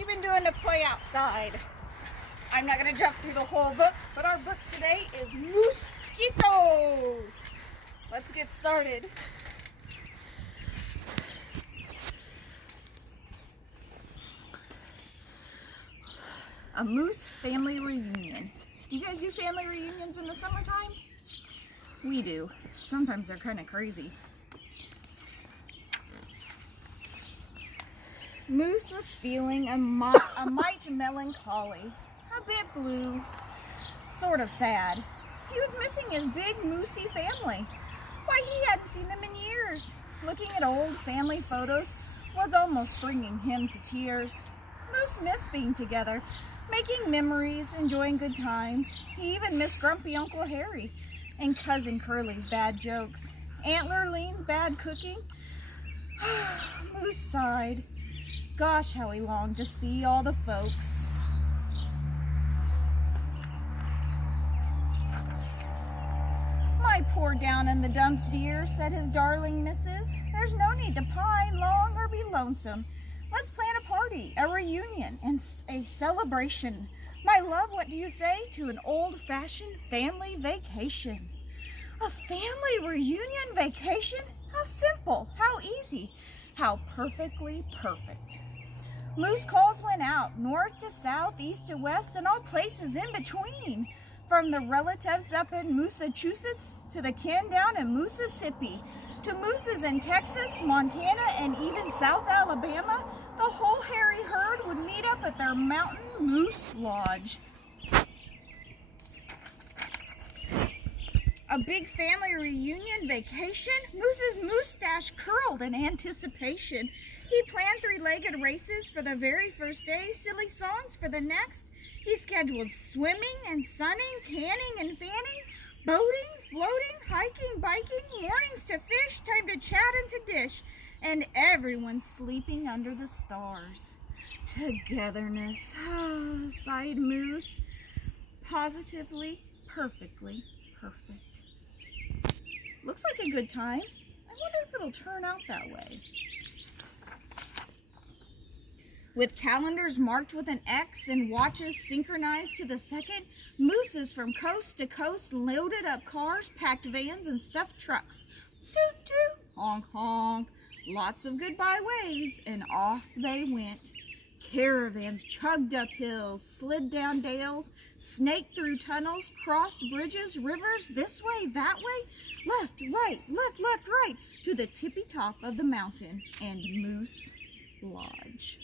you've been doing to play outside? I'm not going to jump through the whole book, but our book today is Moosekitos. Let's get started. A moose family reunion. Do you guys do family reunions in the summertime? We do. Sometimes they're kind of crazy. Moose was feeling a mite melancholy, a bit blue, sort of sad. He was missing his big moosey family. Why, he hadn't seen them in years. Looking at old family photos was almost bringing him to tears. Moose missed being together, making memories, enjoying good times. He even missed grumpy Uncle Harry and Cousin Curly's bad jokes, Aunt Lurleen's bad cooking. Moose sighed. Gosh, how he longed to see all the folks. My poor down in the dumps dear, said his darling missus. There's no need to pine long or be lonesome. Let's plan a party, a reunion, and a celebration. My love, what do you say to an old-fashioned family vacation? A family reunion vacation? How simple, how easy, how perfectly perfect. Moose calls went out, north to south, east to west, and all places in between. From the relatives up in Moosekitos to the kin down in Mississippi, to mooses in Texas, Montana, and even South Alabama, the whole hairy herd would meet up at their mountain moose lodge. A big family reunion vacation? Moose's mustache curled in anticipation. He planned three-legged races for the very first day, silly songs for the next. He scheduled swimming and sunning, tanning and fanning, boating, floating, hiking, biking, mornings to fish, time to chat and to dish, and everyone sleeping under the stars. Togetherness, sighed Moose. Positively, perfectly perfect. Looks like a good time. I wonder if it'll turn out that way. With calendars marked with an X and watches synchronized to the second, mooses from coast to coast loaded up cars, packed vans, and stuffed trucks. Toot toot, honk honk, lots of goodbye waves, and off they went. Caravans chugged up hills, slid down dales, snaked through tunnels, crossed bridges, rivers, this way, that way, left, right, to the tippy top of the mountain and Moose Lodge.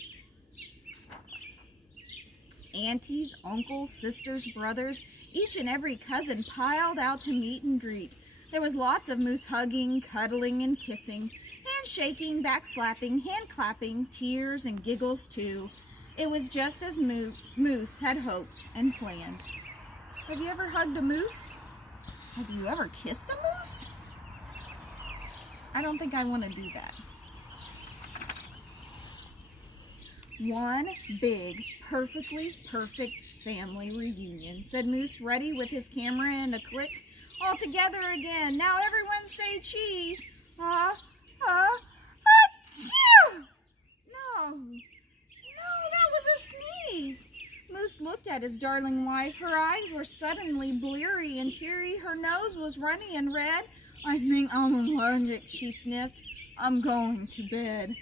Aunties, uncles, sisters, brothers, each and every cousin piled out to meet and greet. There was lots of moose hugging, cuddling, and kissing, handshaking, backslapping, hand clapping, tears and giggles too. It was just as Moose had hoped and planned. Have you ever hugged a moose? Have you ever kissed a moose? I don't think I want to do that. One big, perfectly perfect family reunion, said Moose, ready with his camera and a click. All together again. Now everyone say cheese. Achoo! No, that was a sneeze. Moose looked at his darling wife. Her eyes were suddenly bleary and teary. Her nose was runny and red. I think I'm allergic, she sniffed. I'm going to bed.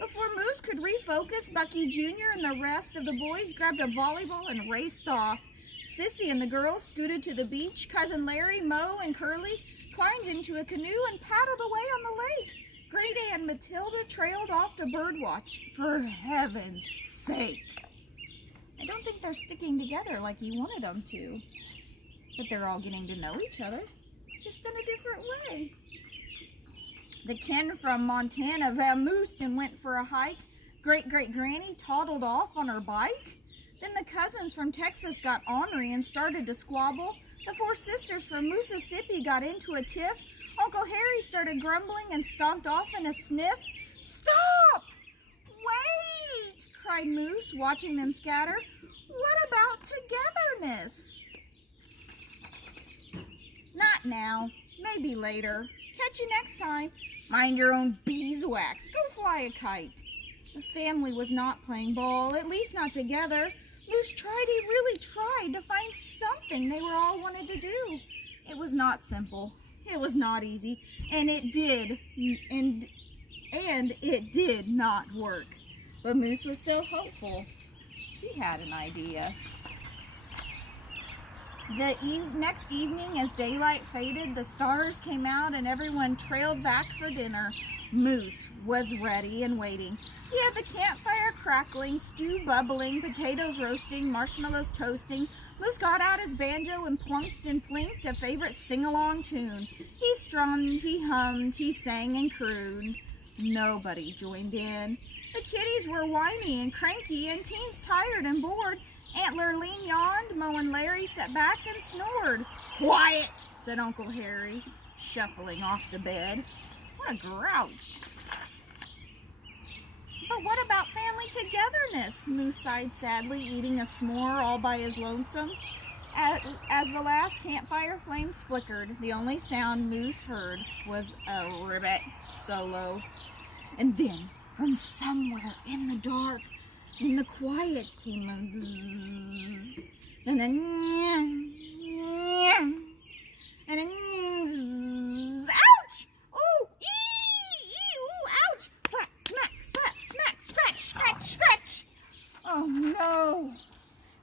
Before Moose could refocus, Bucky Jr. and the rest of the boys grabbed a volleyball and raced off. Sissy and the girls scooted to the beach. Cousin Larry, Mo, and Curly climbed into a canoe and paddled away on the lake. Great Aunt Matilda trailed off to birdwatch. For heaven's sake. I don't think they're sticking together like he wanted them to. But they're all getting to know each other, just in a different way. The kin from Montana vamoosed and went for a hike. Great-great-granny toddled off on her bike. Then the cousins from Texas got ornery and started to squabble. The four sisters from Mississippi got into a tiff. Uncle Harry started grumbling and stomped off in a sniff. Stop! Wait! Cried Moose, watching them scatter. What about togetherness? Not now. Maybe later. Catch you next time. Mind your own beeswax. Go fly a kite. The family was not playing ball, at least not together. Moose tried, he really tried to find something they were all wanted to do. It was not simple. It was not easy, and it did not work. But Moose was still hopeful. He had an idea. The next evening, as daylight faded, the stars came out and everyone trailed back for dinner. Moose was ready and waiting. He had the campfire crackling, stew bubbling, potatoes roasting, marshmallows toasting. Moose got out his banjo and plunked and plinked a favorite sing-along tune. He strummed, he hummed, he sang and crooned. Nobody joined in. The kiddies were whiny and cranky, and teens tired and bored. Aunt Lurleen yawned, Mo and Larry sat back and snored. "Quiet," said Uncle Harry, shuffling off to bed. What a grouch. But what about family togetherness? Moose sighed sadly, eating a s'more all by his lonesome. As the last campfire flames flickered, the only sound Moose heard was a ribbit solo. And then, from somewhere in the dark, in the quiet, came a bzzz, and a nyah, and a zzz. Ouch! Ooh! Ee! Ooh! Ouch! Slap! Smack! Slap! Smack! Scratch! Scratch! Scratch! Oh no!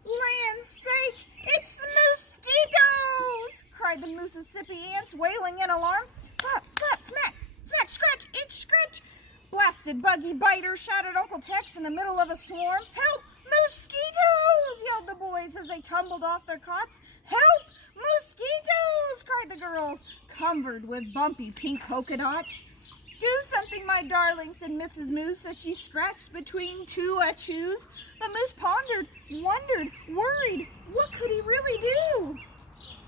Land's sake! It's Moosekitos! Cried the Mississippi ants, wailing in alarm. Slap! Slap! Smack! Smack! Scratch! Itch! Scratch! Blasted buggy biter, shouted Uncle Tex in the middle of a swarm. Help! Mosquitoes! Yelled the boys as they tumbled off their cots. Help! Mosquitoes! Cried the girls, covered with bumpy pink polka dots. Do something, my darling, said Mrs. Moose as she scratched between two chews. But Moose pondered, wondered, worried. What could he really do?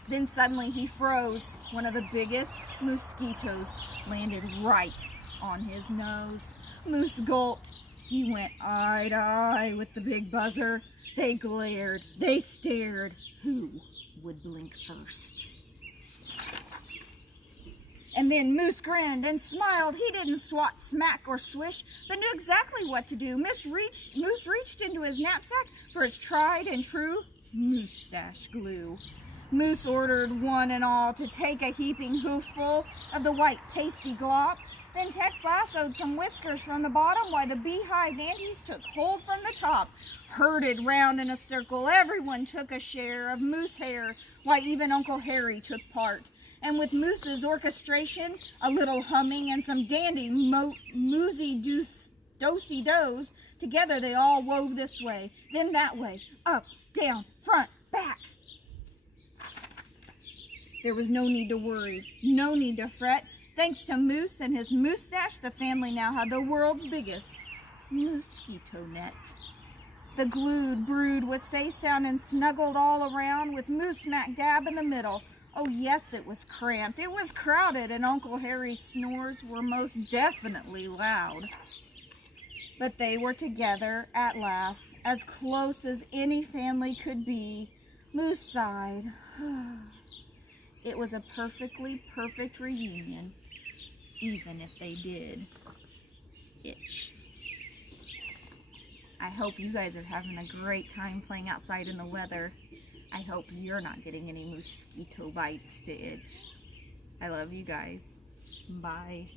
Then suddenly he froze. One of the biggest mosquitoes landed right on his nose. Moose gulped. He went eye to eye with the big buzzer. They glared. They stared. Who would blink first? And then Moose grinned and smiled. He didn't swat, smack, or swish, but knew exactly what to do. Moose reached into his knapsack for his tried and true moustache glue. Moose ordered one and all to take a heaping hoofful of the white pasty glop. Then Tex lassoed some whiskers from the bottom while the beehive aunties took hold from the top. Herded round in a circle, everyone took a share of moose hair, while even Uncle Harry took part. And with Moose's orchestration, a little humming, and some dandy moosey-dosey-does, together they all wove this way, then that way, up, down, front, back. There was no need to worry, no need to fret. Thanks to Moose and his moustache, the family now had the world's biggest mosquito net. The glued brood was safe, sound, and snuggled all around, with Moose smack dab in the middle. Oh yes, it was cramped, it was crowded, and Uncle Harry's snores were most definitely loud. But they were together at last, as close as any family could be. Moose sighed. It was a perfectly perfect reunion, even if they did itch. I hope you guys are having a great time playing outside in the weather. I hope you're not getting any mosquito bites to itch. I love you guys. Bye.